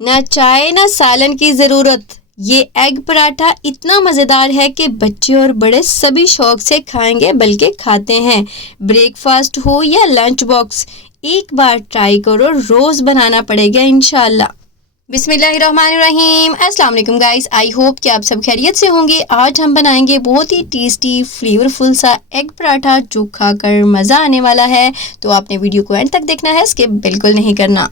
ना चाय ना सालन की ज़रूरत। ये एग पराठा इतना मज़ेदार है कि बच्चे और बड़े सभी शौक से खाएंगे, बल्कि खाते हैं। ब्रेकफास्ट हो या लंच बॉक्स, एक बार ट्राई करो, रोज़ बनाना पड़ेगा इंशाल्लाह। बिस्मिल्लाहिर्रहमानिर्रहीम। अस्सलाम वालेकुम गाइस, आई होप कि आप सब खैरियत से होंगे। आज हम बनाएंगे बहुत ही टेस्टी फ्लेवरफुल सा एग पराठा जो खाकर मज़ा आने वाला है। तो आपने वीडियो को एंड तक देखना है, स्किप बिल्कुल नहीं करना।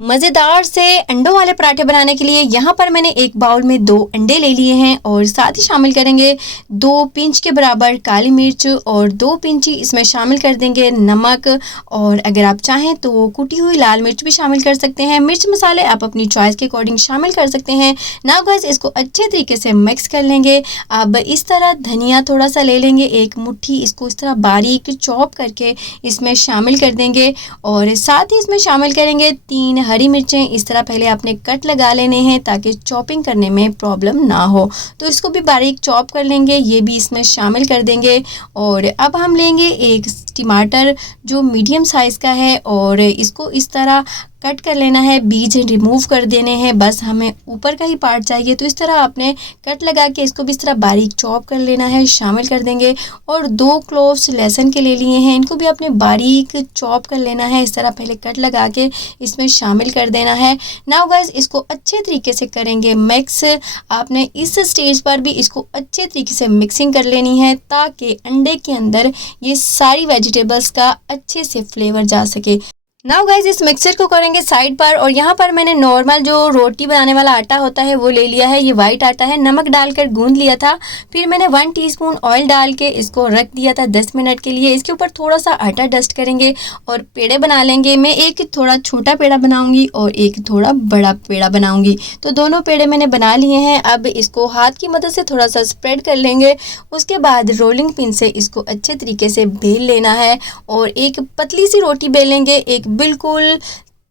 मज़ेदार से अंडों वाले पराठे बनाने के लिए यहाँ पर मैंने एक बाउल में 2 अंडे ले लिए हैं और साथ ही शामिल करेंगे 2 पिंच के बराबर काली मिर्च और 2 पिंच ही इसमें शामिल कर देंगे नमक। और अगर आप चाहें तो कुटी हुई लाल मिर्च भी शामिल कर सकते हैं। मिर्च मसाले आप अपनी चॉइस के अकॉर्डिंग शामिल कर सकते हैं। नाउ गाइस, इसको अच्छे तरीके से मिक्स कर लेंगे। अब इस तरह धनिया थोड़ा सा ले लेंगे, एक मुट्ठी, इसको इस तरह बारीक चॉप करके इसमें शामिल कर देंगे। और साथ ही इसमें शामिल करेंगे 3 हरी मिर्चें। इस तरह पहले आपने कट लगा लेने हैं ताकि चॉपिंग करने में प्रॉब्लम ना हो। तो इसको भी बारीक चॉप कर लेंगे, ये भी इसमें शामिल कर देंगे। और अब हम लेंगे एक टमाटर जो मीडियम साइज़ का है और इसको इस तरह कट कर लेना है, बीज रिमूव कर देने हैं, बस हमें ऊपर का ही पार्ट चाहिए। तो इस तरह आपने कट लगा के इसको भी इस तरह बारीक चॉप कर लेना है, शामिल कर देंगे। और 2 क्लोव्स लहसुन के ले लिए हैं, इनको भी आपने बारीक चॉप कर लेना है, इस तरह पहले कट लगा के इसमें शामिल कर देना है। नाउ गाइस, इसको अच्छे तरीके से करेंगे मिक्स। आपने इस स्टेज पर भी इसको अच्छे तरीके से मिक्सिंग कर लेनी है ताकि अंडे के अंदर ये सारी वेजिटेबल्स का अच्छे से फ्लेवर जा सके। नाउ गाइज, इस मिक्सर को करेंगे साइड पर। और यहाँ पर मैंने नॉर्मल जो रोटी बनाने वाला आटा होता है वो ले लिया है, ये वाइट आटा है, नमक डालकर गूंद लिया था। फिर मैंने 1 टीस्पून ऑयल डाल के इसको रख दिया था 10 मिनट के लिए। इसके ऊपर थोड़ा सा आटा डस्ट करेंगे और पेड़े बना लेंगे। मैं एक थोड़ा छोटा पेड़ा बनाऊंगी और एक थोड़ा बड़ा पेड़ा बनाऊंगी, तो दोनों पेड़े मैंने बना लिए हैं। अब इसको हाथ की मदद से थोड़ा सा स्प्रेड कर लेंगे। उसके बाद रोलिंग पिन से इसको अच्छे तरीके से बेल लेना है और एक पतली सी रोटी बेलेंगे। एक बिल्कुल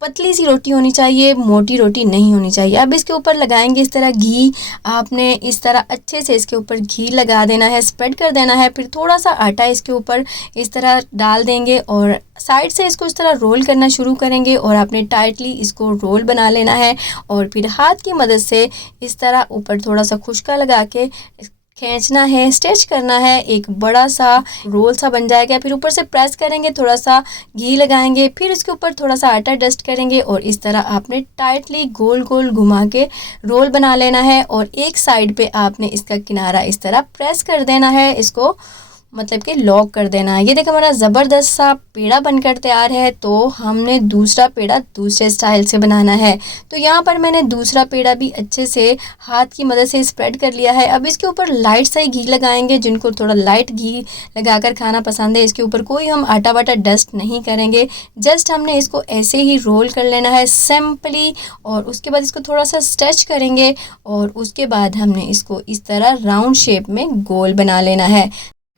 पतली सी रोटी होनी चाहिए, मोटी रोटी नहीं होनी चाहिए। अब इसके ऊपर लगाएंगे इस तरह घी। आपने इस तरह अच्छे से इसके ऊपर घी लगा देना है, स्प्रेड कर देना है। फिर थोड़ा सा आटा इसके ऊपर इस तरह डाल देंगे और साइड से इसको इस तरह रोल करना शुरू करेंगे। और आपने टाइटली इसको रोल बना लेना है और फिर हाथ की मदद से इस तरह ऊपर थोड़ा सा खुशका लगा के खींचना है, स्ट्रेच करना है, एक बड़ा सा रोल सा बन जाएगा। फिर ऊपर से प्रेस करेंगे, थोड़ा सा घी लगाएंगे, फिर इसके ऊपर थोड़ा सा आटा डस्ट करेंगे और इस तरह आपने टाइटली गोल गोल घुमा के रोल बना लेना है। और एक साइड पे आपने इसका किनारा इस तरह प्रेस कर देना है, इसको मतलब कि लॉक कर देना है। ये देखो हमारा ज़बरदस्त सा पेड़ा बनकर तैयार है। तो हमने दूसरा पेड़ा दूसरे स्टाइल से बनाना है। तो यहाँ पर मैंने दूसरा पेड़ा भी अच्छे से हाथ की मदद से स्प्रेड कर लिया है। अब इसके ऊपर लाइट सा ही घी लगाएंगे, जिनको थोड़ा लाइट घी लगाकर खाना पसंद है। इसके ऊपर कोई हम आटा वाटा डस्ट नहीं करेंगे, जस्ट हमने इसको ऐसे ही रोल कर लेना है सिंपली। और उसके बाद इसको थोड़ा सा स्ट्रेच करेंगे और उसके बाद हमने इसको इस तरह राउंड शेप में गोल बना लेना है।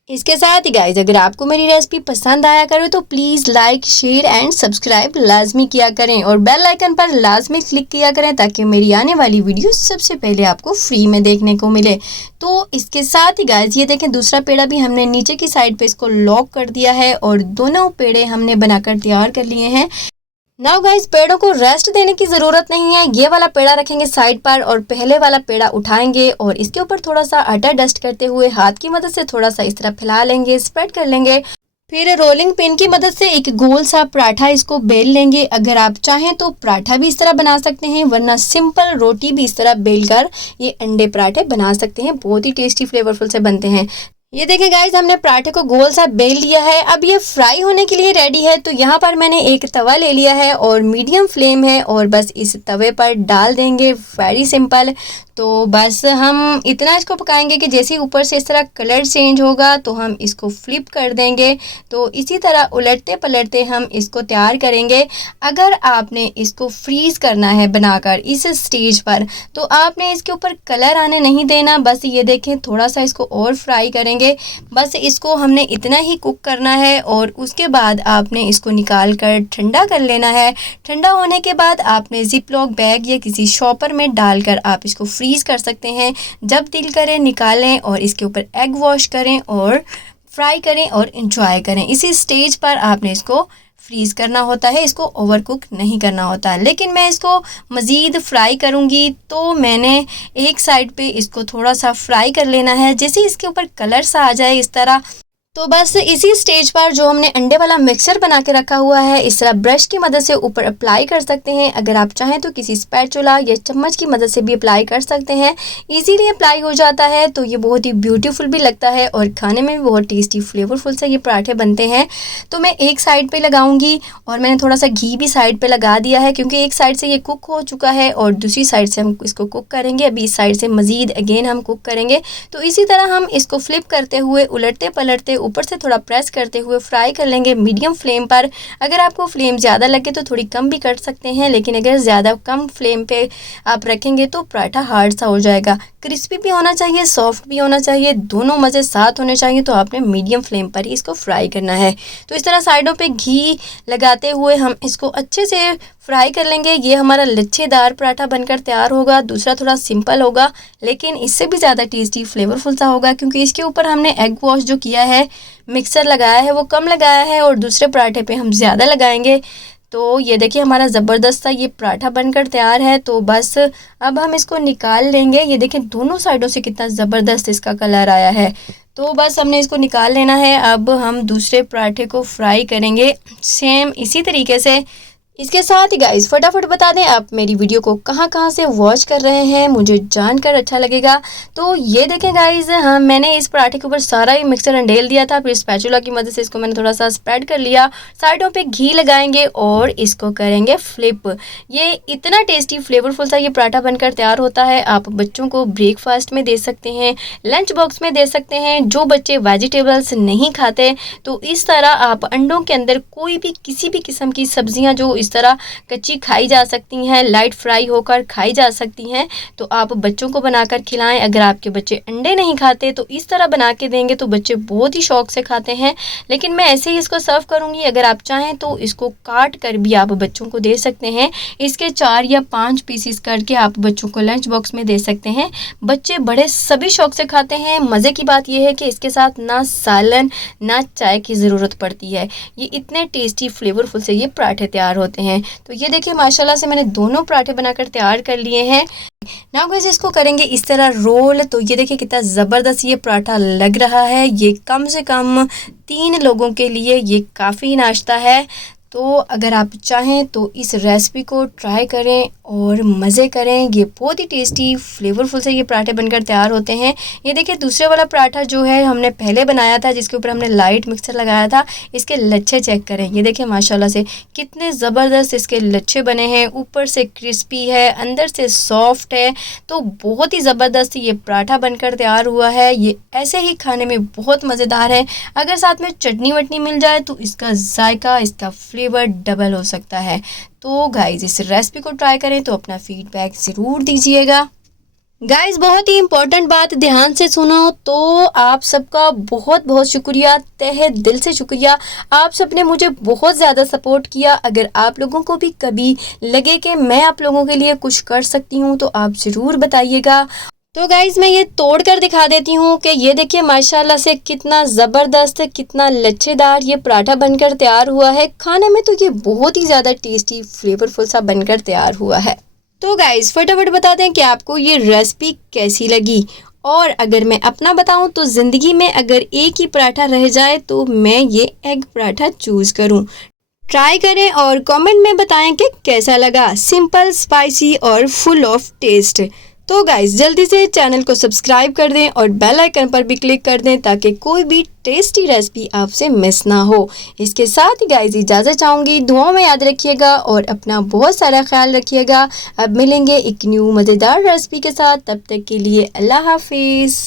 इसके साथ ही गाइज, अगर आपको मेरी रेसिपी पसंद आया करे तो please like, share and subscribe लाजमी किया करें और बेल आइकन पर लाजमी क्लिक किया करें ताकि मेरी आने वाली वीडियो सबसे पहले आपको फ्री में देखने को मिले। तो इसके साथ ही गाइज, ये देखें दूसरा पेड़ा भी हमने नीचे की साइड पे इसको लॉक कर दिया है और दोनों पेड़े हमने बनाकर तैयार कर लिए हैं। नाउ गाइस, पेड़ों को रेस्ट देने की ज़रूरत नहीं है। ये वाला पेड़ा रखेंगे साइड पर और पहले वाला पेड़ा उठाएंगे और इसके ऊपर थोड़ा सा आटा डस्ट करते हुए हाथ की मदद से थोड़ा सा इस तरह फैला लेंगे, स्प्रेड कर लेंगे। फिर रोलिंग पिन की मदद से एक गोल सा पराठा इसको बेल लेंगे। अगर आप चाहें तो पराठा भी इस तरह बना सकते हैं, वरना सिंपल रोटी भी इस तरह बेल कर ये अंडे पराठे बना सकते हैं, बहुत ही टेस्टी फ्लेवरफुल से बनते हैं। ये देखें गाइज, हमने पराठे को गोल सा बेल लिया है। अब ये फ्राई होने के लिए रेडी है। तो यहाँ पर मैंने एक तवा ले लिया है और मीडियम फ्लेम है और बस इस तवे पर डाल देंगे, वेरी सिंपल। तो बस हम इतना इसको पकाएंगे कि जैसे ही ऊपर से इस तरह कलर चेंज होगा तो हम इसको फ्लिप कर देंगे। तो इसी तरह उलटते पलटते हम इसको तैयार करेंगे। अगर आपने इसको फ्रीज़ करना है बनाकर इस स्टेज पर, तो आपने इसके ऊपर कलर आने नहीं देना। बस ये देखें, थोड़ा सा इसको और फ्राई करेंगे। बस इसको हमने इतना ही कुक करना है और उसके बाद आपने इसको निकाल कर ठंडा कर लेना है। ठंडा होने के बाद आपने जिप लॉक बैग या किसी शॉपर में डालकर आप इसको फ्रीज़ कर सकते हैं। जब दिल करें निकालें और इसके ऊपर एग वॉश करें और फ्राई करें और इंजॉय करें। इसी स्टेज पर आपने इसको फ्रीज़ करना होता है, इसको ओवर कुक नहीं करना होता। लेकिन मैं इसको मज़ीद फ्राई करूँगी, तो मैंने एक साइड पे इसको थोड़ा सा फ्राई कर लेना है। जैसे इसके ऊपर कलर सा आ जाए इस तरह, तो बस इसी स्टेज पर जो हमने अंडे वाला मिक्सचर बना के रखा हुआ है, इस तरह ब्रश की मदद से ऊपर अप्लाई कर सकते हैं। अगर आप चाहें तो किसी स्पैचुला या चम्मच की मदद से भी अप्लाई कर सकते हैं। इजीली अप्लाई हो जाता है, तो ये बहुत ही ब्यूटीफुल भी लगता है और खाने में भी बहुत टेस्टी फ्लेवरफुल से ये पराठे बनते हैं। तो मैं एक साइड पर लगाऊँगी और मैंने थोड़ा सा घी भी साइड पर लगा दिया है, क्योंकि एक साइड से ये कुक हो चुका है और दूसरी साइड से हम इसको कुक करेंगे। अभी इस साइड से मज़ीद अगेन हम कुक करेंगे। तो इसी तरह हम इसको फ्लिप करते हुए, उलटते पलटते, ऊपर से थोड़ा प्रेस करते हुए फ्राई कर लेंगे मीडियम फ्लेम पर। अगर आपको फ्लेम ज़्यादा लगे तो थोड़ी कम भी कर सकते हैं, लेकिन अगर ज़्यादा कम फ्लेम पे आप रखेंगे तो पराठा हार्ड सा हो जाएगा। क्रिस्पी भी होना चाहिए, सॉफ्ट भी होना चाहिए, दोनों मज़े साथ होने चाहिए। तो आपने मीडियम फ्लेम पर ही इसको फ्राई करना है। तो इस तरह साइडों पे घी लगाते हुए हम इसको अच्छे से फ्राई कर लेंगे। ये हमारा लच्छेदार पराठा बनकर तैयार होगा। दूसरा थोड़ा सिंपल होगा, लेकिन इससे भी ज़्यादा टेस्टी फ्लेवरफुल सा होगा, क्योंकि इसके ऊपर हमने एग वॉश जो किया है, मिक्सर लगाया है, वो कम लगाया है और दूसरे पराठे पे हम ज़्यादा लगाएंगे। तो ये देखिए हमारा ज़बरदस्त सा ये पराठा बनकर तैयार है। तो बस अब हम इसको निकाल लेंगे। ये देखें दोनों साइडों से कितना ज़बरदस्त इसका कलर आया है। तो बस हमने इसको निकाल लेना है। अब हम दूसरे पराठे को फ्राई करेंगे सेम इसी तरीके से। इसके साथ ही गाइस फटाफट बता दें आप मेरी वीडियो को कहाँ से वॉच कर रहे हैं, मुझे जानकर अच्छा लगेगा। तो ये देखें गाइस, हाँ मैंने इस पराठे के ऊपर सारा ही मिक्सर अंडेल दिया था, फिर स्पैचुला की मदद से इसको मैंने थोड़ा सा स्प्रेड कर लिया। साइडों पे घी लगाएंगे और इसको करेंगे फ्लिप। ये इतना टेस्टी फ्लेवरफुल सा ये पराठा बनकर तैयार होता है। आप बच्चों को ब्रेकफास्ट में दे सकते हैं, लंच बॉक्स में दे सकते हैं। जो बच्चे वेजिटेबल्स नहीं खाते, तो इस तरह आप अंडों के अंदर कोई भी किसी भी किस्म की सब्जियाँ जो इस तरह कच्ची खाई जा सकती हैं, लाइट फ्राई होकर खाई जा सकती हैं, तो आप बच्चों को बनाकर खिलाएं। अगर आपके बच्चे अंडे नहीं खाते तो इस तरह बना के देंगे तो बच्चे बहुत ही शौक से खाते हैं। लेकिन मैं ऐसे ही इसको सर्व करूंगी। अगर आप चाहें तो इसको काट कर भी आप बच्चों को दे सकते हैं। इसके 4 या 5 पीसीस करके आप बच्चों को लंच बॉक्स में दे सकते हैं। बच्चे बड़े सभी शौक से खाते हैं। मज़े की बात यह है कि इसके साथ ना सालन ना चाय की ज़रूरत पड़ती है। ये इतने टेस्टी फ्लेवरफुल से ये पराठे तैयार होते हैं। तो ये देखिए माशाल्लाह से मैंने दोनों पराठे बनाकर तैयार कर लिए हैं। नाउ गाइस इसको करेंगे इस तरह रोल। तो ये देखिए कितना ज़बरदस्त ये पराठा लग रहा है। ये कम से कम 3 लोगों के लिए ये काफ़ी नाश्ता है। तो अगर आप चाहें तो इस रेसिपी को ट्राई करें और मज़े करें। ये बहुत ही टेस्टी फ्लेवरफुल से ये पराठे बनकर तैयार होते हैं। ये देखिए दूसरे वाला पराठा जो है हमने पहले बनाया था, जिसके ऊपर हमने लाइट मिक्सर लगाया था। इसके लच्छे चेक करें। ये देखिए माशाल्लाह से कितने ज़बरदस्त इसके लच्छे बने हैं। ऊपर से क्रिस्पी है, अंदर से सॉफ्ट है। तो बहुत ही ज़बरदस्त ये पराठा बनकर तैयार हुआ है। ये ऐसे ही खाने में बहुत मज़ेदार है। अगर साथ में चटनी वटनी मिल जाए तो इसका जायका, इसका फ्लेवर डबल हो सकता है। तो गाइज इस रेसिपी को ट्राई करें तो अपना फीडबैक ज़रूर दीजिएगा। गाइज बहुत ही इम्पोर्टेंट बात ध्यान से सुनो। तो आप सबका बहुत बहुत शुक्रिया, तहे दिल से शुक्रिया। आप सब ने मुझे बहुत ज़्यादा सपोर्ट किया। अगर आप लोगों को भी कभी लगे कि मैं आप लोगों के लिए कुछ कर सकती हूँ तो आप ज़रूर बताइएगा। तो गाइज मैं ये तोड़ कर दिखा देती हूँ कि ये देखिए माशाल्लाह से कितना ज़बरदस्त, कितना लच्छेदार ये पराठा बनकर तैयार हुआ है। खाने में तो ये बहुत ही ज़्यादा टेस्टी फ्लेवरफुल सा बनकर तैयार हुआ है। तो गाइज फटाफट बता दें कि आपको ये रेसिपी कैसी लगी। और अगर मैं अपना बताऊं तो ज़िंदगी में अगर एक ही पराठा रह जाए तो मैं ये एग पराठा चूज़ करूं। ट्राई करें और कमेंट में बताएं कि कैसा लगा। सिंपल, स्पाइसी और फुल ऑफ टेस्ट। तो गाइज जल्दी से चैनल को सब्सक्राइब कर दें और बेल आइकन पर भी क्लिक कर दें ताकि कोई भी टेस्टी रेसिपी आपसे मिस ना हो। इसके साथ ही गाइज इजाज़त चाहूँगी। दुआओं में याद रखिएगा और अपना बहुत सारा ख्याल रखिएगा। अब मिलेंगे एक न्यू मज़ेदार रेसिपी के साथ। तब तक के लिए अल्लाह हाफिज़।